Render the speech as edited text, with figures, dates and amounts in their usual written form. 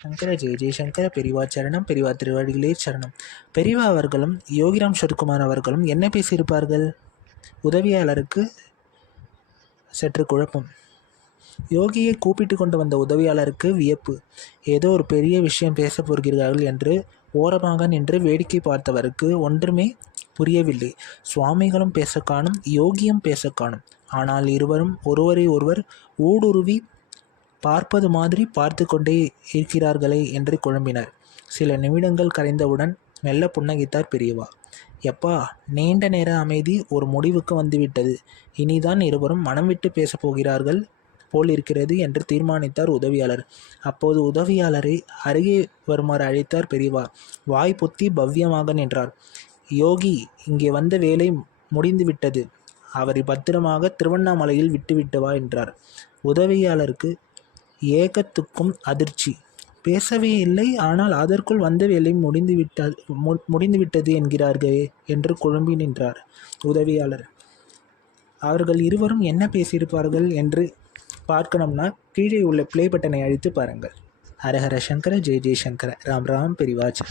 சங்கர ஜெய ஜெயசங்கர. பெரியவா சரணம். பெரியவா திருவடிகளே சரணம். பெரியவா அவர்களும் யோகிராம் சரத்குமார் அவர்களும் என்ன பேசியிருப்பார்கள்? உதவியாளருக்கு சற்று குழப்பம். யோகியை கூப்பிட்டு கொண்டு வந்த உதவியாளருக்கு வியப்பு. ஏதோ ஒரு பெரிய விஷயம் பேசப் போகிறார்கள் என்று ஓரமாக நின்று வேடிக்கை பார்த்தவருக்கு ஒன்றுமே புரியவில்லை. சுவாமிகளும் பேச காணும், யோகியும் பேச காணும். ஆனால் இருவரும் ஒருவரை ஒருவர் ஊடுருவி பார்ப்பது மாதிரி பார்த்து கொண்டே இருக்கிறார்களே என்று குழம்பினர். சில நிமிடங்கள் கரைந்தவுடன் மெல்ல புன்னகைத்தார் பெரியவா. எப்பா, நீண்ட நேர அமைதி ஒரு முடிவுக்கு வந்துவிட்டது. இனிதான் இருவரும் மனம் விட்டு பேசப் போகிறார்கள் போலிருக்கிறது என்று தீர்மானித்தார் உதவியாளர். அப்போது உதவியாளரை அருகே வருமாறு அழைத்தார் பெரியவா. வாய் பொத்தி பவ்யமாக நின்றார். யோகி, இங்கே வந்த வேலை முடிந்துவிட்டது. அவரை பத்திரமாக திருவண்ணாமலையில் விட்டுவிட்டு வா என்றார். உதவியாளருக்கு ஏகத்துக்கும் அதிர்ச்சி. பேசவே இல்லை, ஆனால் அதற்குள் வந்த வேலை முடிந்துவிட்டது என்கிறார்களே என்று குழம்பி நின்றார் உதவியாளர். அவர்கள் இருவரும் என்ன பேசியிருப்பார்கள் என்று பார்க்கணும்னா கீழே உள்ள ப்ளே பட்டனை அழுத்தி பாருங்கள். ஹரஹர சங்கர ஜெய ஜெயசங்கர. ராம் ராம் பெரிவாச்.